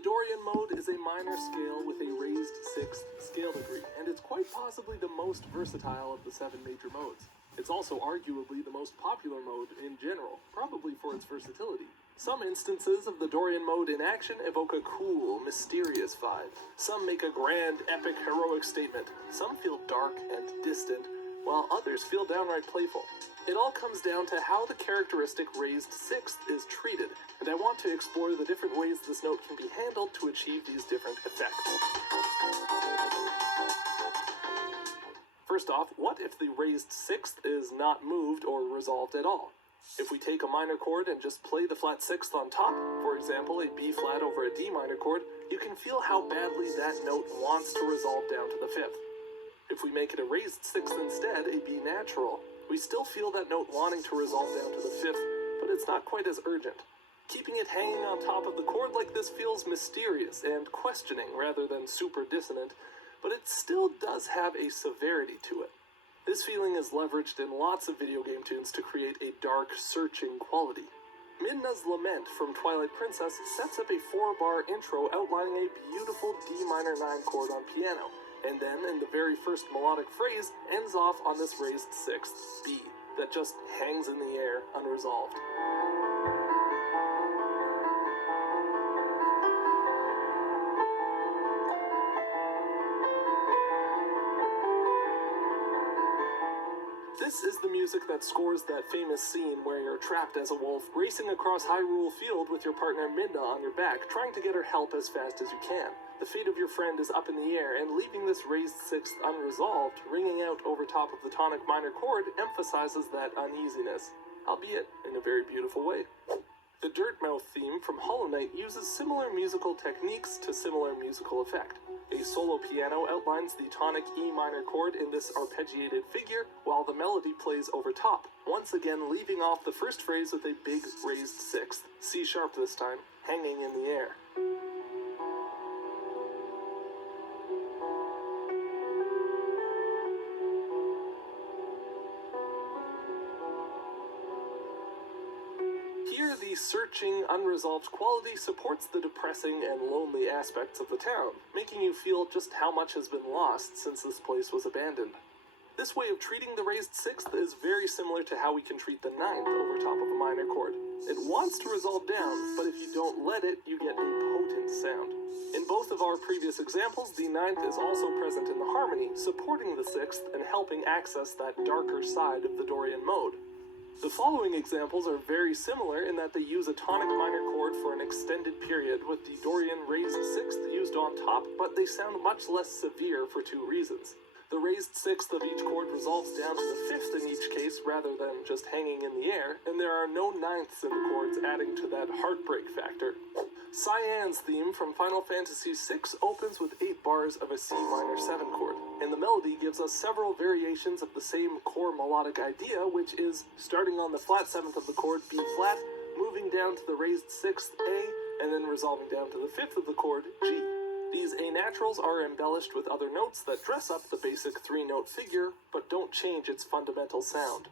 The Dorian mode is a minor scale with a raised 6th scale degree, and it's quite possibly the most versatile of the 7 major modes. It's also arguably the most popular mode in general, probably for its versatility. Some instances of the Dorian mode in action evoke a cool, mysterious vibe. Some make a grand, epic, heroic statement. Some feel dark and distant, while others feel downright playful. It all comes down to how the characteristic raised 6th is treated, and I want to explore the different ways this note can be handled to achieve these different effects. First off, what if the raised 6th is not moved or resolved at all? If we take a minor chord and just play the flat 6th on top, for example a B flat over a D minor chord, you can feel how badly that note wants to resolve down to the 5th. If we make it a raised 6th instead, a B natural, we still feel that note wanting to resolve down to the 5th, but it's not quite as urgent. Keeping it hanging on top of the chord like this feels mysterious and questioning rather than super dissonant, but it still does have a severity to it. This feeling is leveraged in lots of video game tunes to create a dark, searching quality. Midna's Lament from Twilight Princess sets up a 4-bar intro outlining a beautiful D minor 9 chord on piano, and then, in the very first melodic phrase, ends off on this raised 6th, B, that just hangs in the air, unresolved. This is the music that scores that famous scene where you're trapped as a wolf, racing across Hyrule Field with your partner Midna on your back, trying to get her help as fast as you can. The fate of your friend is up in the air, and leaving this raised 6th unresolved, ringing out over top of the tonic minor chord, emphasizes that uneasiness, albeit in a very beautiful way. The Dirtmouth theme from Hollow Knight uses similar musical techniques to similar musical effect. A solo piano outlines the tonic E minor chord in this arpeggiated figure, while the melody plays over top, once again leaving off the first phrase with a big raised 6th, C sharp this time, hanging in the air. Here, the searching, unresolved quality supports the depressing and lonely aspects of the town, making you feel just how much has been lost since this place was abandoned. This way of treating the raised 6th is very similar to how we can treat the 9th over top of a minor chord. It wants to resolve down, but if you don't let it, you get a potent sound. In both of our previous examples, the 9th is also present in the harmony, supporting the 6th and helping access that darker side of the Dorian mode. The following examples are very similar in that they use a tonic minor chord for an extended period with the Dorian raised 6th used on top, but they sound much less severe for 2 reasons. The raised 6th of each chord resolves down to the 5th in each case rather than just hanging in the air, and there are no 9ths in the chords adding to that heartbreak factor. Cyan's theme from Final Fantasy VI opens with 8 bars of a C minor 7 chord, and the melody gives us several variations of the same core melodic idea, which is starting on the flat 7th of the chord B flat, moving down to the raised 6th A, and then resolving down to the 5th of the chord G. These A naturals are embellished with other notes that dress up the basic 3-note figure, but don't change its fundamental sound.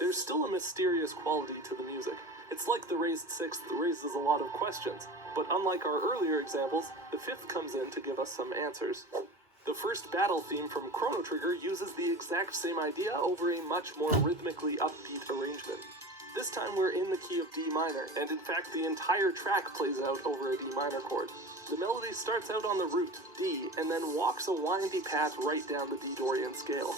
There's still a mysterious quality to the music. It's like the raised 6th raises a lot of questions, but unlike our earlier examples, the 5th comes in to give us some answers. The first battle theme from Chrono Trigger uses the exact same idea over a much more rhythmically upbeat arrangement. This time we're in the key of D minor, and in fact the entire track plays out over a D minor chord. The melody starts out on the root, D, and then walks a windy path right down the D Dorian scale.